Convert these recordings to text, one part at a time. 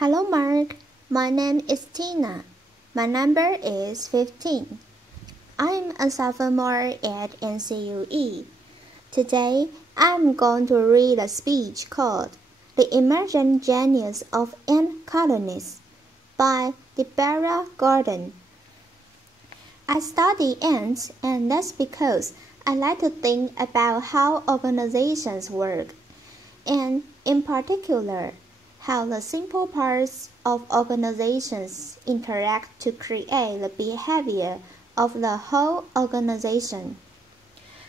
Hello, Mark. My name is Tina. My number is 15. I'm a sophomore at NCUE. Today, I'm going to read a speech called The Emergent Genius of Ant Colonies by Deborah. I study ants, and that's because I like to think about how organizations work, and in particular, how the simple parts of organizations interact to create the behavior of the whole organization.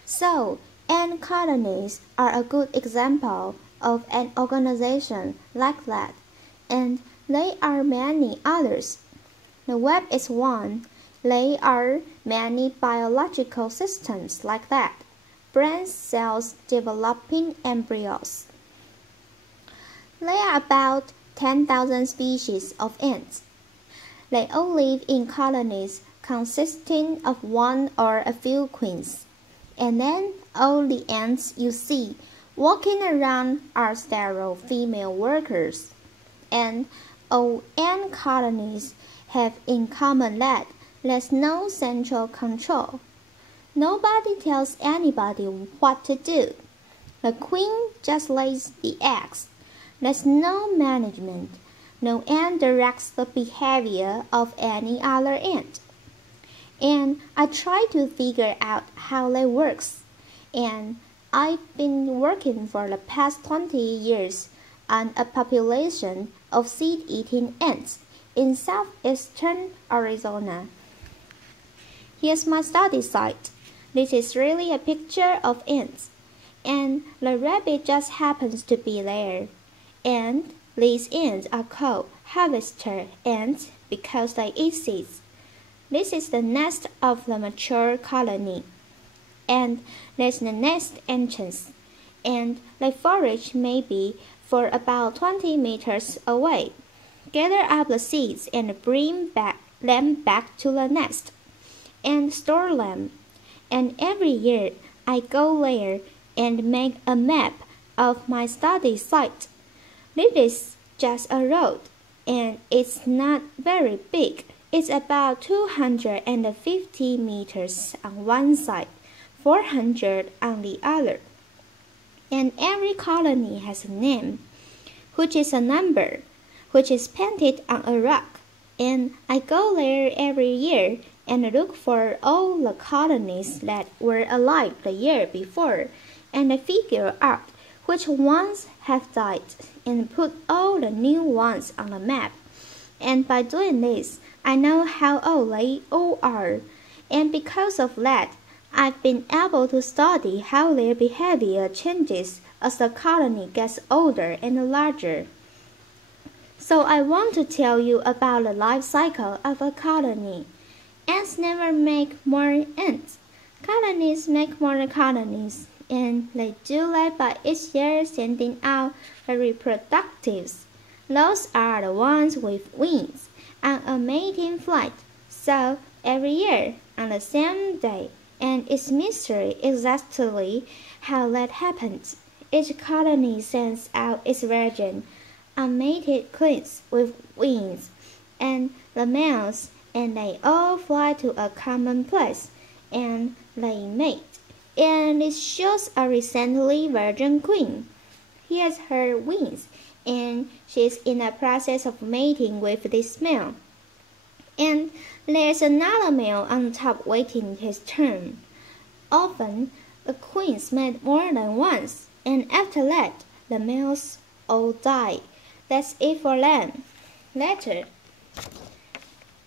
So, ant colonies are a good example of an organization like that, and there are many others. The web is one. There are many biological systems like that, brain cells developing embryos. There are about 10,000 species of ants. They all live in colonies consisting of one or a few queens. And then all the ants you see walking around are sterile female workers. And all ant colonies have in common that there's no central control. Nobody tells anybody what to do. The queen just lays the eggs. There's no management. No ant directs the behavior of any other ant. And I try to figure out how that works. And I've been working for the past 20 years on a population of seed-eating ants in southeastern Arizona. Here's my study site. This is really a picture of ants. And the rabbit just happens to be there. And these ants are called harvester ants because they eat seeds. This is the nest of the mature colony. And there's the nest entrance. And they forage maybe for about 20 meters away. Gather up the seeds and bring them back to the nest and store them. And every year I go there and make a map of my study site. This is just a road, and it's not very big. It's about 250 meters on one side, 400 on the other. And every colony has a name, which is a number, which is painted on a rock. And I go there every year and look for all the colonies that were alive the year before, and I figure out which ones have died and put all the new ones on the map. And by doing this, I know how old they all are. And because of that, I've been able to study how their behavior changes as the colony gets older and larger. So I want to tell you about the life cycle of a colony. Ants never make more ants. Colonies make more colonies, and they do that by each year sending out the reproductives. Those are the ones with wings on a mating flight. So every year on the same day, and it's mystery exactly how that happens. Each colony sends out its virgin, unmated queens with wings, and the males, and they all fly to a common place, and they mate. And it shows a recently virgin queen. Here's her wings, and she's in the process of mating with this male. And there's another male on top waiting his turn. Often, the queens mate more than once, and after that, the males all die. That's it for them. Later,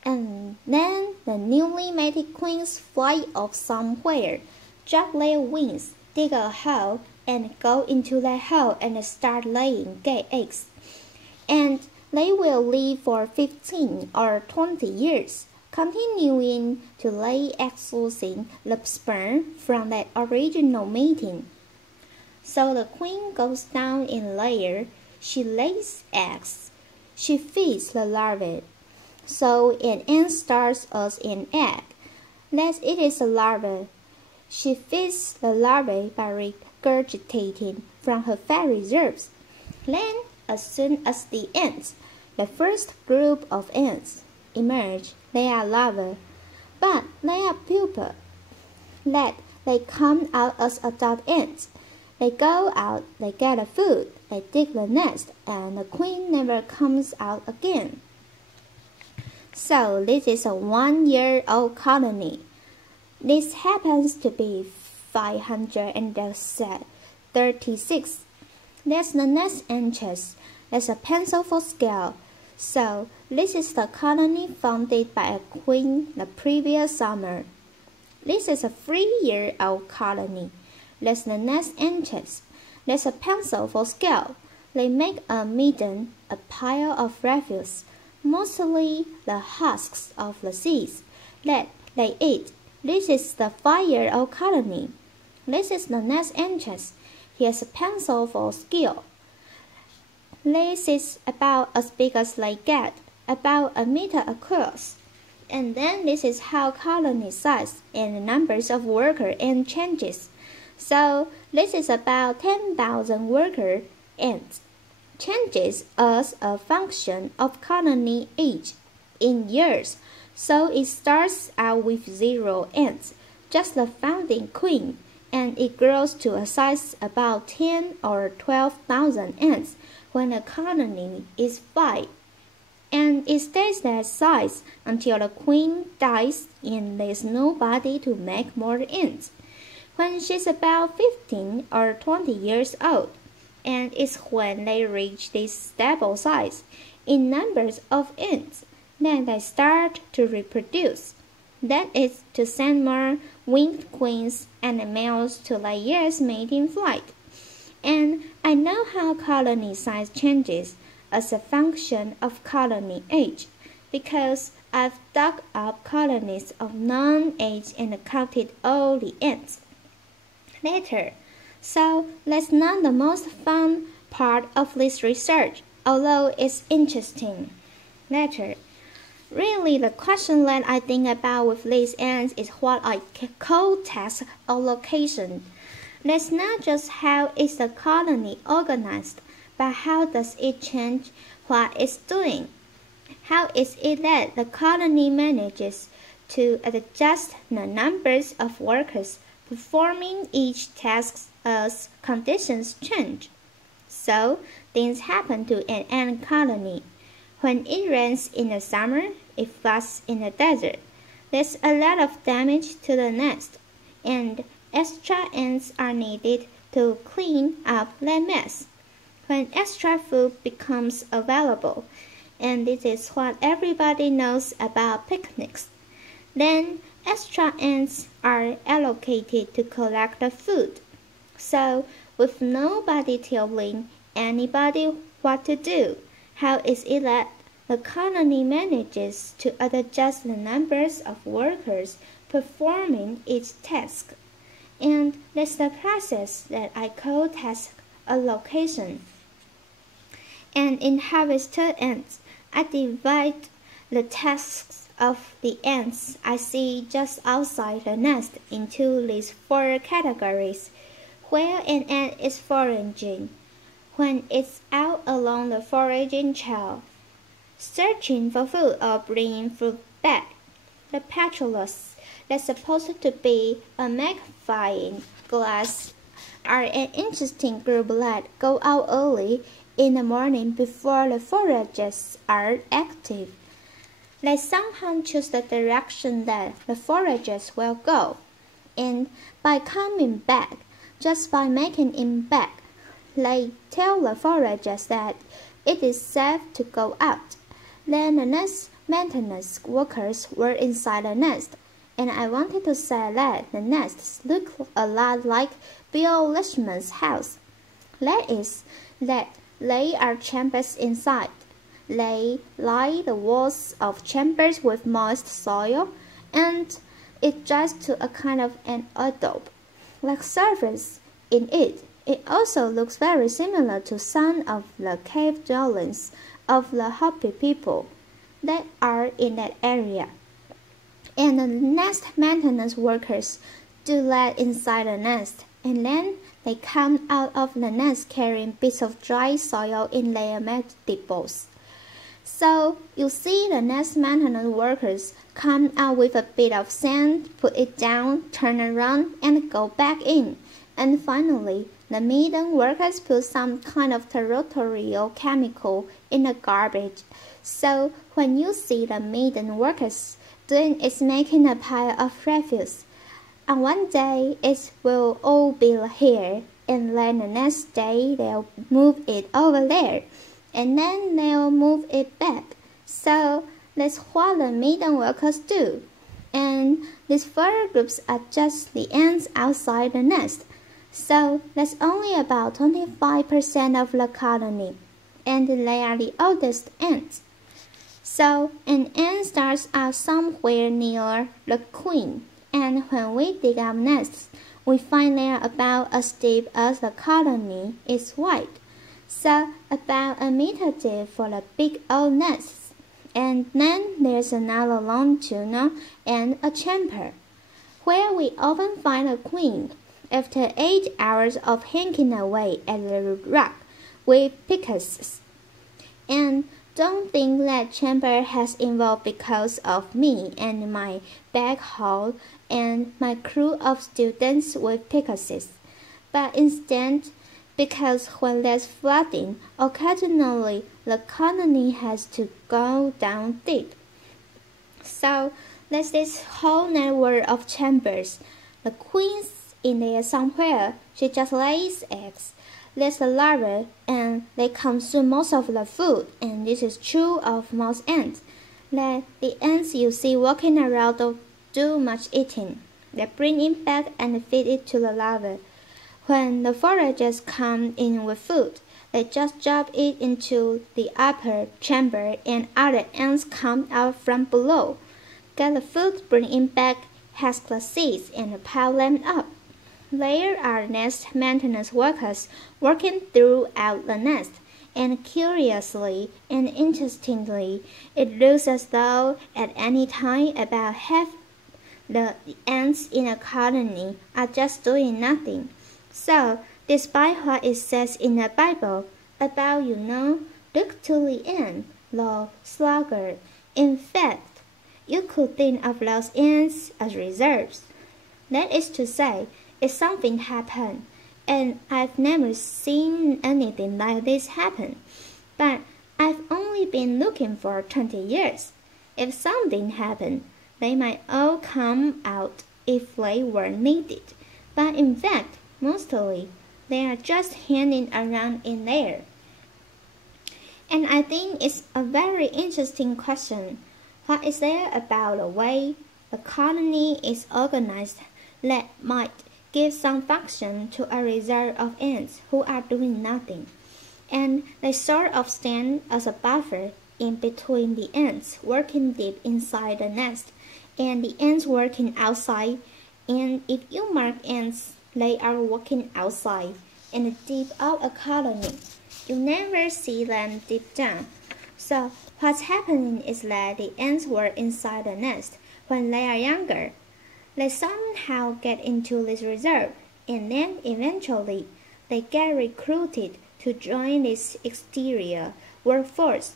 and then the newly mated queens fly off somewhere, drop their wings, dig a hole, and go into that hole and start laying gay eggs. And they will live for 15 or 20 years, continuing to lay eggs using the sperm from that original mating. So the queen goes down in layer, she lays eggs, she feeds the larvae. So an ant starts as an egg, that it is a larva. She feeds the larvae by regurgitating from her fat reserves. Then, as soon as the ants the first group of ants emerge. They are larvae, but they are pupa. They come out as adult ants. They go out, they get a food, they dig the nest, and the queen never comes out again. So this is a 1-year-old colony. This happens to be 536. That's the nest entrance. That's a pencil for scale. So this is the colony founded by a queen the previous summer. This is a 3-year-old colony. That's the nest entrance. That's a pencil for scale. They make a midden, a pile of refuse, mostly the husks of the seeds that they eat. This is the 5-year-old colony. This is the nest entrance. Here's a pencil for scale. This is about as big as they get, about a meter across. And then this is how colony size and the numbers of worker ant changes. So this is about 10,000 worker ants. Changes as a function of colony age in years. So it starts out with 0 ants, just the founding queen, and it grows to a size about 10 or 12,000 ants when the colony is 5. And it stays that size until the queen dies and there's nobody to make more ants. When she's about 15 or 20 years old, and it's when they reach this stable size in numbers of ants, then they start to reproduce. That is to send more winged queens and males to lay eggs made in flight. And I know how colony size changes as a function of colony age, because I've dug up colonies of non-age and counted all the ants later. So that's not the most fun part of this research, although it's interesting. Later, really the question that I think about with these ants is what I call task allocation. That's not just how is the colony organized, but how does it change what it's doing? How is it that the colony manages to adjust the numbers of workers performing each task as conditions change? So, things happen to an ant colony. When it rains in the summer, it floods in the desert. There's a lot of damage to the nest, and extra ants are needed to clean up the mess. When extra food becomes available, and this is what everybody knows about picnics, then extra ants are allocated to collect the food. So, with nobody telling anybody what to do, how is it that the colony manages to adjust the numbers of workers performing each task? And that's the process that I call task allocation. And in harvested ants, I divide the tasks of the ants I see just outside the nest into these 4 categories. Where an ant is foraging, when it's out along the foraging trail, searching for food or bringing food back. The petrolus, that's supposed to be a magnifying glass, are an interesting group that go out early in the morning before the foragers are active. They somehow choose the direction that the foragers will go, and by coming back, just by making it back, they tell the foragers that it is safe to go out. Then the nest maintenance workers were inside the nest, and I wanted to say that the nests look a lot like Bill Leishman's house. That is, that they are chambers inside. They line the walls of chambers with moist soil, and it dries to a kind of an adobe, like surface in it. It also looks very similar to some of the cave dwellings of the Hopi people that are in that area. And the nest maintenance workers do that inside the nest, and then they come out of the nest carrying bits of dry soil in their mandibles. So you see the nest maintenance workers come out with a bit of sand, put it down, turn around, and go back in. And finally, the maiden workers put some kind of territorial chemical in the garbage. So when you see the maiden workers doing is making a pile of refuse, and one day it will all be here, and then the next day they'll move it over there, and then they'll move it back. So that's what the maiden workers do. And these further groups are just the ants outside the nest. So that's only about 25% of the colony, and they are the oldest ants. So an ant starts out somewhere near the queen, and when we dig up nests, we find they are about as deep as the colony is wide. So about a meter deep for the big old nests. And then there's another long tunnel and a chamber, where we often find a queen after 8 hours of hanging away at the rock with pickaxes. And don't think that chamber has evolved because of me and my bag haul and my crew of students with pickaxes, but instead because when there's flooding, occasionally the colony has to go down deep. So there's this whole network of chambers. The queen's in there somewhere. She just lays eggs. There's a larva, and they consume most of the food, and this is true of most ants. That the ants you see walking around don't do much eating. They bring it back and feed it to the larva. When the foragers come in with food, they just drop it into the upper chamber, and other ants come out from below, get the food, bring it back, hatch the seeds, and pile them up. There are nest maintenance workers working throughout the nest, and curiously and interestingly, it looks as though at any time about half the ants in a colony are just doing nothing. So, despite what it says in the Bible about, look to the ant, the sluggard, in fact, you could think of those ants as reserves. That is to say, if something happened, and I've never seen anything like this happen, but I've only been looking for 20 years. If something happened, they might all come out if they were needed, but in fact, mostly, they are just hanging around in there. And I think it's a very interesting question. What is there about the way the colony is organized that might give some function to a reserve of ants who are doing nothing? And they sort of stand as a buffer in between the ants working deep inside the nest and the ants working outside. And if you mark ants, they are working outside and deep out a colony. You never see them deep down. So what's happening is that the ants were inside the nest when they are younger. They somehow get into this reserve, and then eventually they get recruited to join this exterior workforce.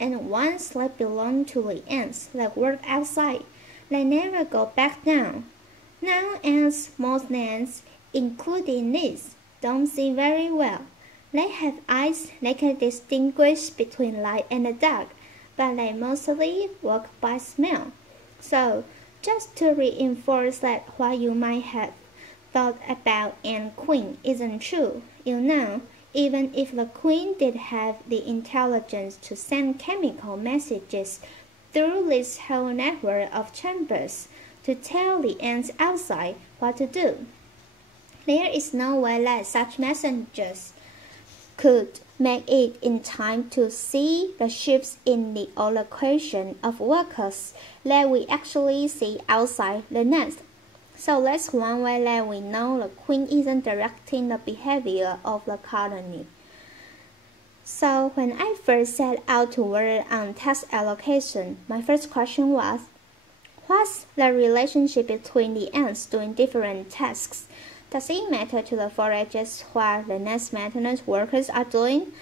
And once they belong to the ants that work outside, they never go back down. Now ants, most ants, including these, don't see very well. They have eyes that can distinguish between light and dark, but they mostly work by smell. So, just to reinforce that what you might have thought about Ant Queen isn't true, even if the queen did have the intelligence to send chemical messages through this whole network of chambers to tell the ants outside what to do, there is no way that such messengers could make it in time to see the shifts in the allocation of workers that we actually see outside the nest. So that's one way that we know the queen isn't directing the behavior of the colony. So when I first set out to work on task allocation, my first question was, what's the relationship between the ants doing different tasks? Does it matter to the foragers what the nest maintenance workers are doing?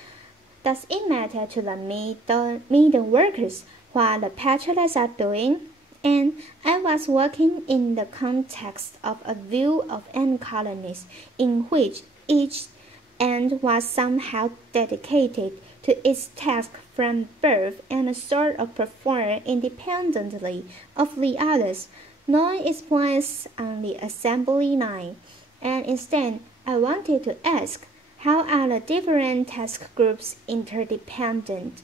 Does it matter to the middle workers what the patriots are doing? And I was working in the context of a view of ant colonies in which each ant was somehow dedicated to its task from birth and sort of performed independently of the others, knowing its place on the assembly line. And instead, I wanted to ask, how are the different task groups interdependent?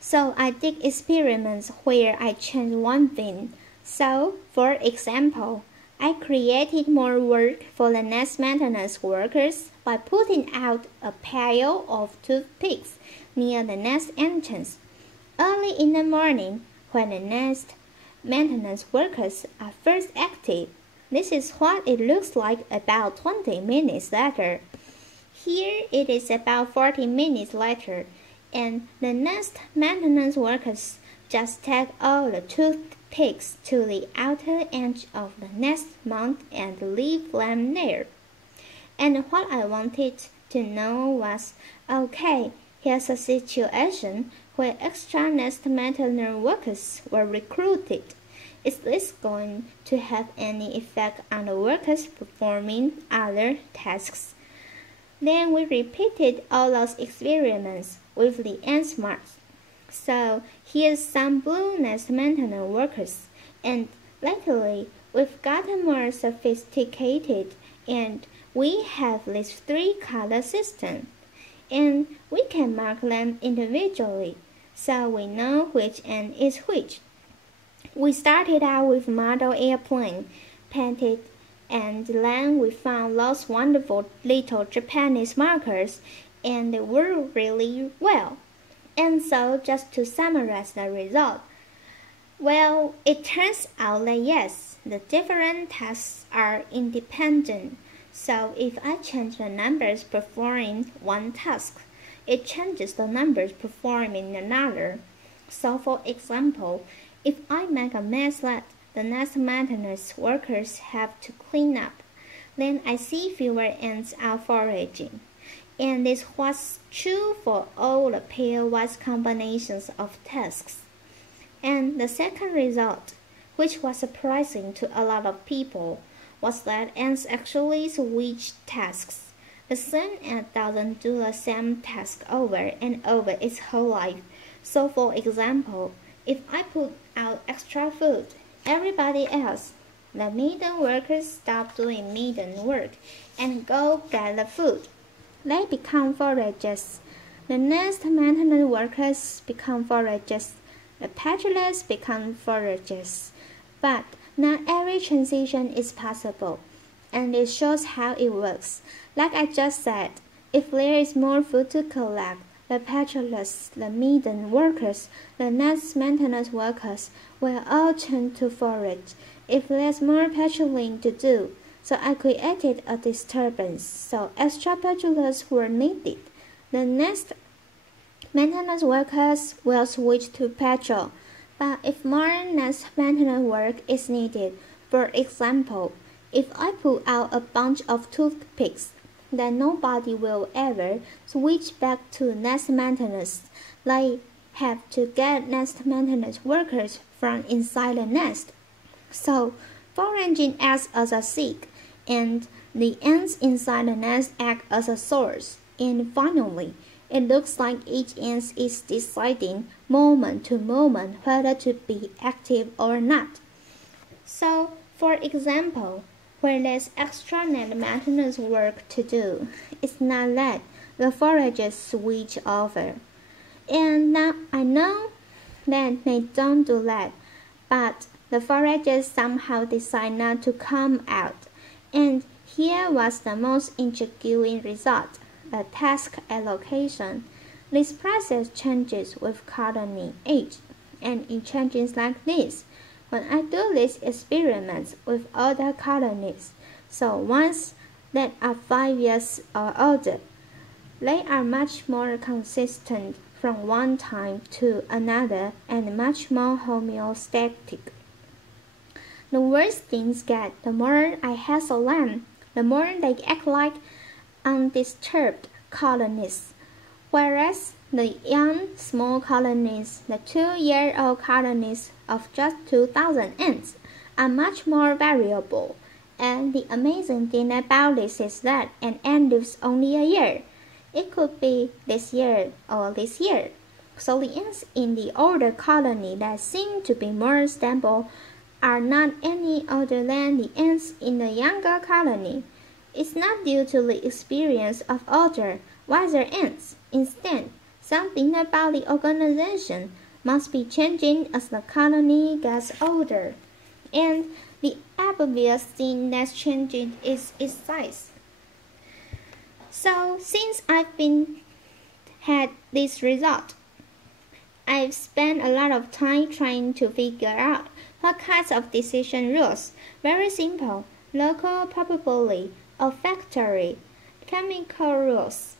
So I did experiments where I changed one thing. So, for example, I created more work for the nest maintenance workers by putting out a pile of toothpicks near the nest entrance. Early in the morning, when the nest maintenance workers are first active, this is what it looks like about 20 minutes later. Here it is about 40 minutes later, and the nest maintenance workers just take all the toothpicks to the outer edge of the nest mound and leave them there. And what I wanted to know was, okay, here's a situation where extra nest maintenance workers were recruited. Is this going to have any effect on the workers performing other tasks? Then we repeated all those experiments with the ant marks. So here's some blue nest maintenance workers, and lately we've gotten more sophisticated, and we have this 3-color system, and we can mark them individually, so we know which ant is which. We started out with model airplane, painted, and then we found those wonderful little Japanese markers, and they worked really well. And so, just to summarize the result, well, it turns out that yes, the different tasks are independent. So if I change the numbers performing one task, it changes the numbers performing another. So for example, if I make a mess that the nest maintenance workers have to clean up, then I see fewer ants out foraging. And this was true for all the pairwise combinations of tasks. And the second result, which was surprising to a lot of people, was that ants actually switch tasks. The same ant doesn't do the same task over and over its whole life. So for example, if I put out extra food, everybody else, the maiden workers stop doing maiden work and go get the food. They become foragers. The nest maintenance workers become foragers. The peddlers become foragers. But not every transition is possible, and it shows how it works. Like I just said, if there is more food to collect, the peddlers, the maiden workers, the nest maintenance workers will all turn to forage. If there's more patrolling to do, so I created a disturbance, so extra patrollers were needed. The nest maintenance workers will switch to patrol, but if more nest maintenance work is needed, for example, if I pull out a bunch of toothpicks, then nobody will ever switch back to nest maintenance. They have to get nest maintenance workers from inside the nest. So foraging acts as a seek, and the ants inside the nest act as a source. And finally, it looks like each ant is deciding moment to moment whether to be active or not. So, for example, where there's extra net maintenance work to do, it's not that the foragers switch over. And now I know that they don't do that, but the foragers somehow decide not to come out. And here was the most intriguing result, the task allocation. This process changes with colony age, and it changes like this. When I do these experiments with other colonies, so ones that are 5 years or older, they are much more consistent from one time to another and much more homeostatic. The worse things get, the more I hassle them, the more they act like undisturbed colonists. whereas the young, small colonies, the 2-year-old colonies of just 2,000 ants, are much more variable. And the amazing thing about this is that an ant lives only a year. It could be this year or this year. So the ants in the older colony that seem to be more stable are not any older than the ants in the younger colony. It's not due to the experience of older, wiser ants. Instead, something about the organization must be changing as the colony gets older. And the obvious thing that's changing is its size. So since I've had this result, I've spent a lot of time trying to figure out what kinds of decision rules, very simple, local, probably olfactory, chemical rules,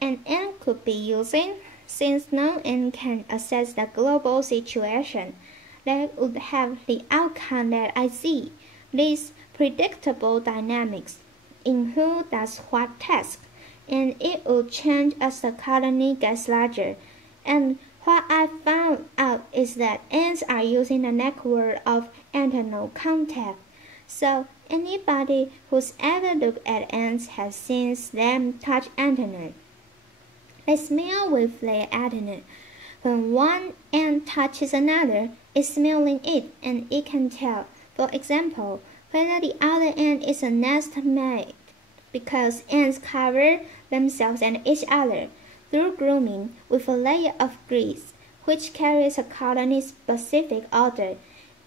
an ant could be using, since no ant can assess the global situation. That would have the outcome that I see, these predictable dynamics in who does what task, and it will change as the colony gets larger. And what I found out is that ants are using a network of antennal contact. So anybody who's ever looked at ants has seen them touch antennae. They smell with their antennae. When one ant touches another, it's smelling it, and it can tell, for example, whether the other ant is a nest mate, because ants cover themselves and each other through grooming with a layer of grease, which carries a colony-specific odor.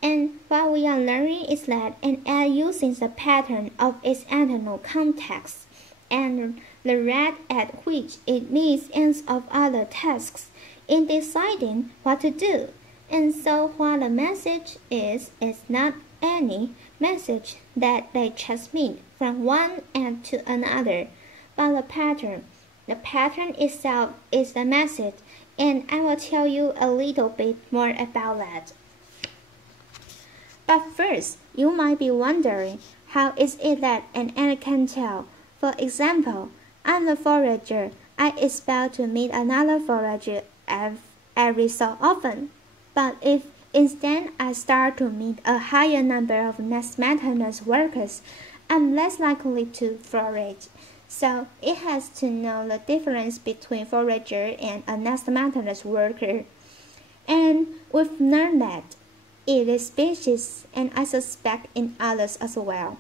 And what we are learning is that an ant uses the pattern of its antennal contacts and the rate at which it meets ants of other tasks in deciding what to do. And so what the message is not any message that they transmit from one ant to another, but the pattern. The pattern itself is the message, and I will tell you a little bit more about that. But first, you might be wondering, how is it that an ant can tell? For example, I'm a forager. I expect to meet another forager every so often. But if instead I start to meet a higher number of nest maintenance workers, I'm less likely to forage. So it has to know the difference between forager and a nest maintenance worker. And we've learned that in this species, and I suspect in others as well,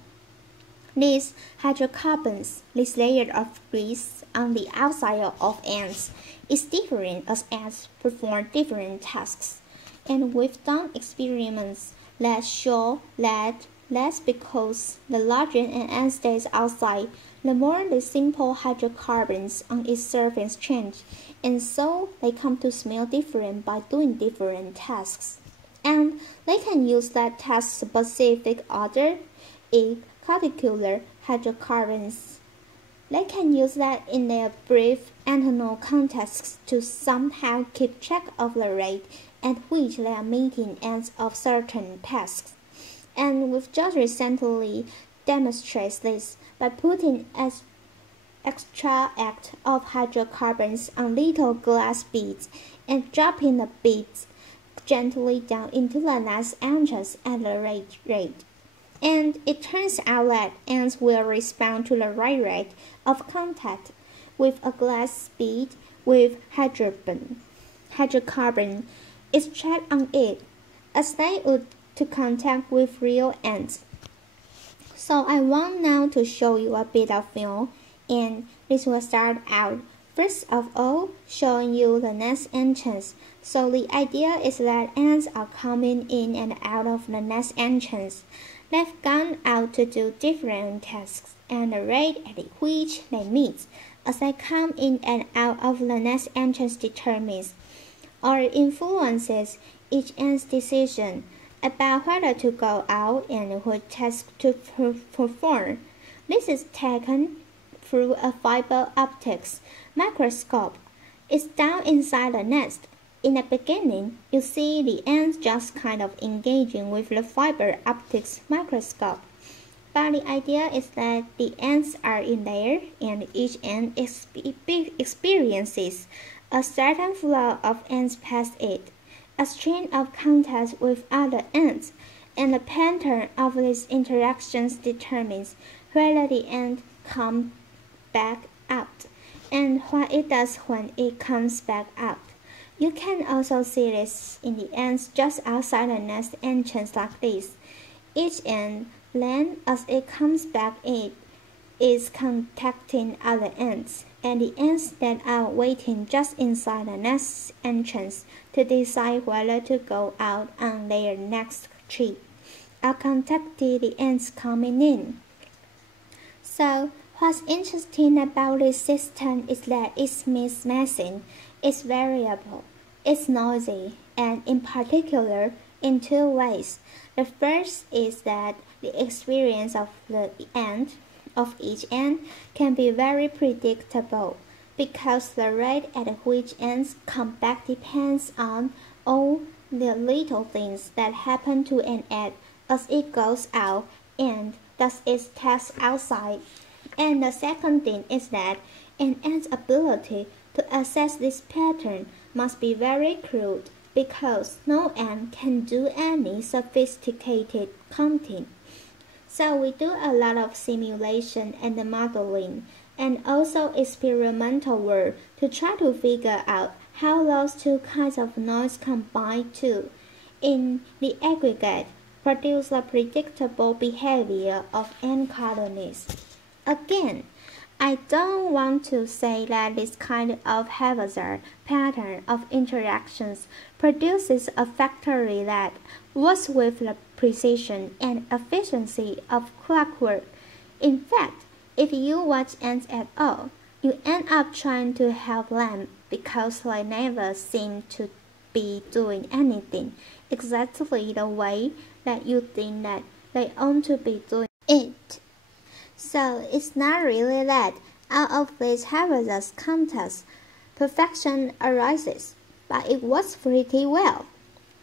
these hydrocarbons, this layer of grease on the outside of ants, is different as ants perform different tasks. And we've done experiments that show that that's because the larger an ant stays outside, the more the simple hydrocarbons on its surface change, and so they come to smell different by doing different tasks. And they can use that task-specific odor in particular hydrocarbons. They can use that in their brief antennal contexts to somehow keep track of the rate at which they are meeting ends of certain tasks. And we've just recently demonstrated this by putting an extract of hydrocarbons on little glass beads and dropping the beads gently down into the nest entrance at the right rate. And it turns out that ants will respond to the right rate of contact with a glass bead with hydrocarbon extract on it, as they would to contact with real ants. So I want now to show you a bit of film, and this will start out first of all showing you the nest entrance. So the idea is that ants are coming in and out of the nest entrance. They've gone out to do different tasks, and the rate at which they meet as they come in and out of the nest entrance determines or influences each ant's decision about whether to go out and what task to perform. This is taken through a fiber optics microscope. It's down inside the nest. In the beginning, you see the ants just kind of engaging with the fiber optics microscope. But the idea is that the ants are in there, and each ant experiences a certain flow of ants past it, a chain of contact with other ants, and the pattern of these interactions determines whether the ant comes back out and what it does when it comes back out. You can also see this in the ants just outside the nest entrance like this. Each ant, then as it comes back, it is contacting other ants, and the ants that are waiting just inside the nest entrance to decide whether to go out on their next trip are contacting the ants coming in. So, what's interesting about this system is that it's messy, it's variable, it's noisy, and in particular, in two ways. The first is that the experience of each ant can be very predictable because the rate at which ants come back depends on all the little things that happen to an ant as it goes out and does its task outside. And the second thing is that an ant's ability to assess this pattern must be very crude because no ant can do any sophisticated counting. So we do a lot of simulation and modeling and also experimental work to try to figure out how those two kinds of noise combine to, in the aggregate, produce the predictable behavior of ant colonies. Again, I don't want to say that this kind of haphazard pattern of interactions produces a factory that works with the precision and efficiency of clockwork. In fact, if you watch ants at all, you end up trying to help them because they never seem to be doing anything exactly the way that you think that they ought to be doing it. So it's not really that out of this haphazard contest, perfection arises, but it works pretty well.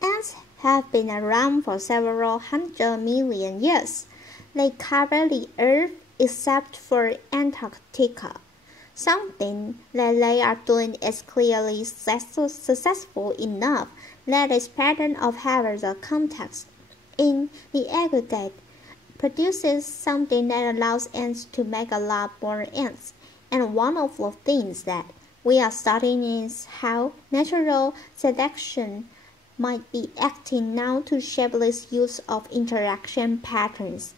Ants have been around for several 100 million years. They cover the earth except for Antarctica. Something that they are doing is clearly successful enough that this pattern of haphazard context in the aggregate produces something that allows ants to make a lot more ants. And one of the things that we are studying is how natural selection might be acting now to shape this use of interaction patterns.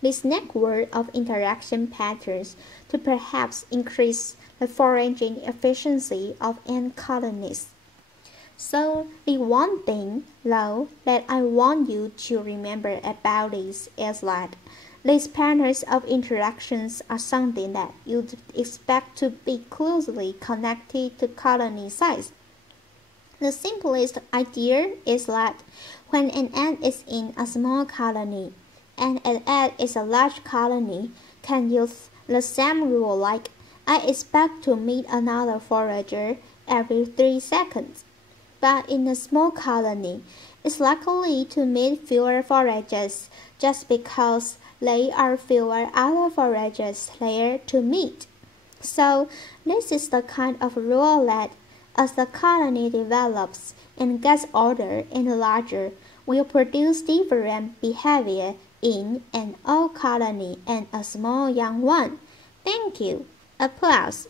This network of interaction patterns to perhaps increase the foraging efficiency of ant colonies. So the one thing, though, that I want you to remember about this is that these patterns of interactions are something that you'd expect to be closely connected to colony size. The simplest idea is that when an ant is in a small colony and an ant is a large colony, can use the same rule like I expect to meet another forager every 3 seconds. But in a small colony, it's likely to meet fewer foragers just because there are fewer other foragers there to meet. So this is the kind of rule that, as the colony develops and gets older and larger, will produce different behavior in an old colony and a small young one. Thank you. Applause.